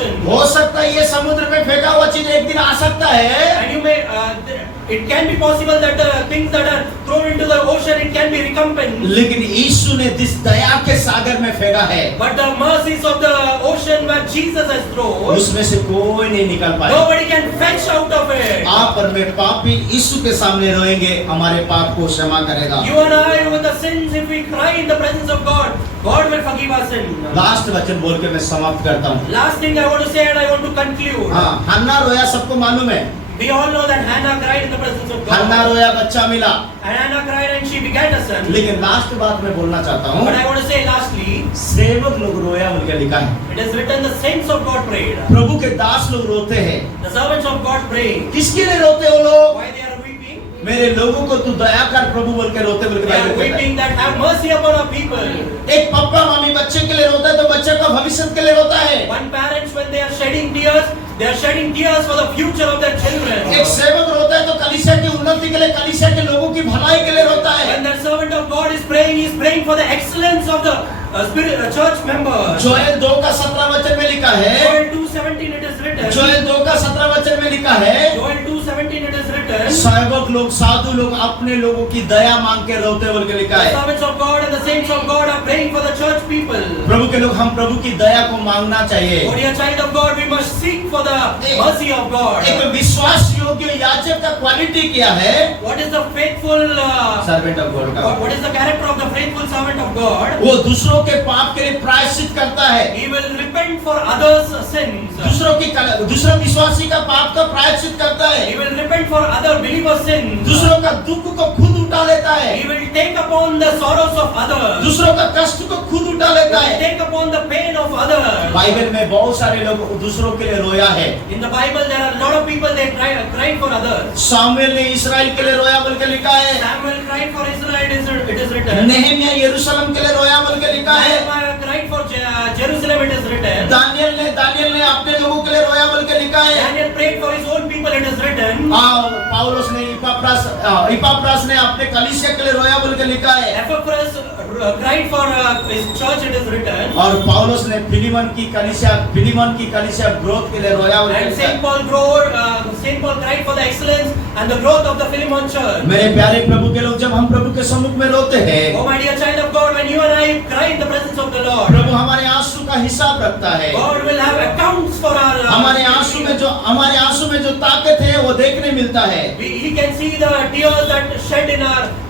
ocean. हो सकता है ये समुद्र में फेंका हुआ चीज एक दिन आ सकता है, And you may, it can be possible that the things that are thrown into the ocean, it can be recompensed. लेकिन यीशु ने जिस दया के सागर में फेंका है, But the mercies of the ocean where Jesus has thrown, उसमें से कोई नहीं निकल पाएगा। nobody can fetch out of it. आप और मैं पापी यीशु के सामने रोएंगे, हमारे पाप को क्षमा करेगा। You and I with the sins, if we cry in the presence of God, God will forgive our sin. Last वचन बोल के मैं समाप्त करता हूँ। Last thing I want to say and I want to conclude. हाँ, हन्ना रोया, सबको मालूम है। We all know that Hannah cried in the presence of God. हन्ना रोया, बच्चा मिला। And Hannah cried and she begat a son. लेकिन लास्ट बात मैं बोलना चाहता हूँ, But I want to say lastly, सेवक लोग रोया बोल के लिखा है। it is written the saints of God prayed. प्रभु के दास लोग रोते हैं। The servants of God prayed. किसके लिए रोते हो लोग? Why they are weeping? मेरे लोगों को तू दया कर प्रभु बोल के रोते बोल के They are बाइबल कहता है। weeping that have mercy upon our people. एक पापा मम्मी बच्चे के लिए रोता है तो बच्चे का भविष्य के लिए रोता है। One parents when they are shedding tears, they are shedding tears for the future of their children. एक सेवक रोता है तो कलीसिया की उन्नति के लिए, कलीसिया के लोगों की भलाई के लिए रोता है। When the servant of God is praying, he is praying for the excellence of the church members. Joel 2:17 में लिखा है। Joel 2:17 it is written. Joel 2:17 में लिखा है। Joel 2:17 it is written. सेवक लोग, साधु लोग अपने लोगों की दया मांग के रोते बोल के लिखा The है। servants of God and the saints of God are praying for the church people. प्रभु के लोग, हम प्रभु की दया को मांगना चाहिए। For a child of God, we must seek for the mercy of God. एक विश्वास योग्य याजक का क्वालिटी क्या है? What is the faithful? Servant of God का What is the character of the faithful servant of God? वो दूसरों के पाप के लिए प्रायश्चित करता है। He will repent for others' sins. दूसरा विश्वासी का पाप का प्रायश्चित करता है। He will repent for other believers' sins. दूसरों का दुख को खुद उठा लेता है। He will take upon the sorrows of others. दूसरों का कष्ट को खुद उठा He लेता will है। take upon the pain of others. Bible में बहुत सारे लोग दूसरों के लिए रोया है। In the Bible, there are a lot of people they cried for others. Samuel ने इस्राएल के लिए रोया बोल के लिखा है। Samuel cried for Israel. It is written. Nehemiah यरूशलेम के लिए रोया बोल के लिखा है। Nehemiah cried for Jerusalem. It is written. Daniel ने अपने लोगों के लिए रोया बोल के लिखा है। Daniel prayed for his own people. It is written. पौलुस ने इपाफ्रास ने अपने कलीसिया के लिए रोया बोल के लिखा है। Epaphras cried for his church. It is written. और पौलुस ने फिलिमन की कलीसिया ग्रोथ के लिए रोया बोल के And लिखा है। Saint Paul cried for the excellence and the growth of the Philemon church. मेरे प्यारे प्रभु के लोग, जब हम प्रभु के सम्मुख में रोते हैं, Oh my dear child of God, when you and I cry in the presence of the Lord, प्रभु हमारे आंसू का हिसाब रखता है। God will have accounts for our हमारे आंसू में जो ताकत है वो देखने मिलता है। He can see the tears that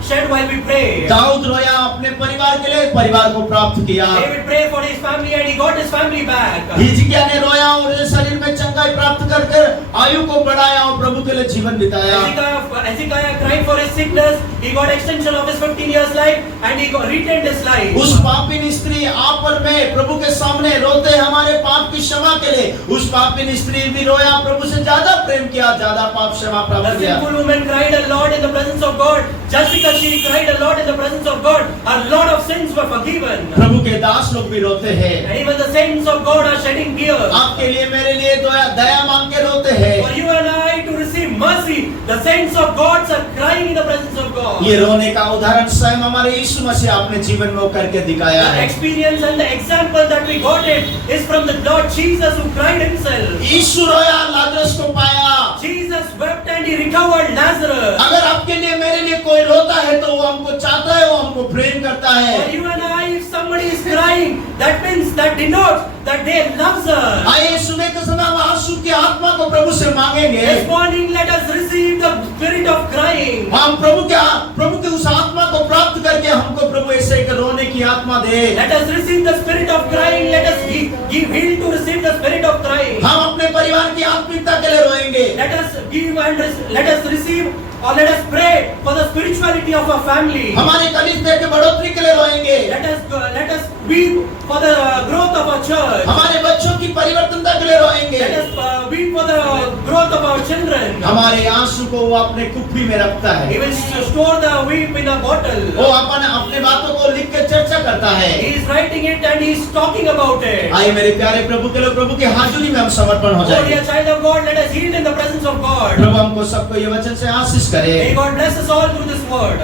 shed while we pray. Dawood रोया अपने परिवार के लिए, परिवार को प्राप्त किया। David prayed for his family and he got his family back. हिजकिय्याह ने रोया और शरीर में चंगाई प्राप्त कर आयु को बढ़ाया और प्रभु के लिए जीवन बिताया। Hezekiah cried for his sickness. He got extension of his 15 years life and he retained his life. उस पापिन स्त्री आप और मैं प्रभु के सामने रोते हमारे पाप की क्षमा के लिए। उस पापिन स्त्री भी रोया, प्रभु से ज्यादा प्रेम किया, ज्यादा पाप क्षमा प्राप्त The किया। sinful woman cried a lot in the presence of God. Just because she cried a lot in the presence of God, a lot of sins were forgiven. प्रभु के दास लोग भी रोते हैं। And even the saints of God are shedding tears. आपके लिए, मेरे लिए दया मांग के रोते हैं। For you and I to receive mercy, the saints of God are crying in the presence of God. ये रोने का उदाहरण स्वयं हमारे यीशु मसीह अपने जीवन में करके दिखाया The है। experience and the example that we got it is from the Lord Jesus who cried himself. यीशु रोया, लाजरस को पाया। Jesus wept and he recovered Lazarus. अगर आपके लिए, मेरे लिए कोई रोता है तो वो हमको चाहता है, वो हमको प्रेम करता है। For you and I, if somebody is crying, that means, that denotes that they love us. आइए सुबह के समय हम आंसू की आत्मा को प्रभु से मांगेंगे। This morning, let us receive the spirit of crying. हम प्रभु के उस आत्मा को प्राप्त करके हमको प्रभु ऐसे एक रोने की आत्मा दे। Let us receive the spirit of crying. Let us give heal to receive the spirit of crying. हम अपने परिवार की आत्मिकता के लिए रोएंगे। Let us give and let us receive or let us pray for the spirituality of our family. हमारे कलीसिया के बढ़ोतरी के लिए रोएंगे। Let us weep for the growth of our church. हमारे बच्चों की परिवर्तनता के लिए रोएंगे। Let us weep for the growth of our children. हमारे आंसू को वो अपने कुप्पी में रखता है। He will store the weep in a bottle. वो अपने बातों को लिख के चर्चा करता है। He is writing it and he is talking about it. आइए मेरे प्यारे प्रभु के लोग, प्रभु की हाजिरी में हम समर्पण हो Oh जाएंगे। dear child of God, let us yield in the presence of God. प्रभु हमको सबको ये वचन से आशीष करे। May God bless us all through this word.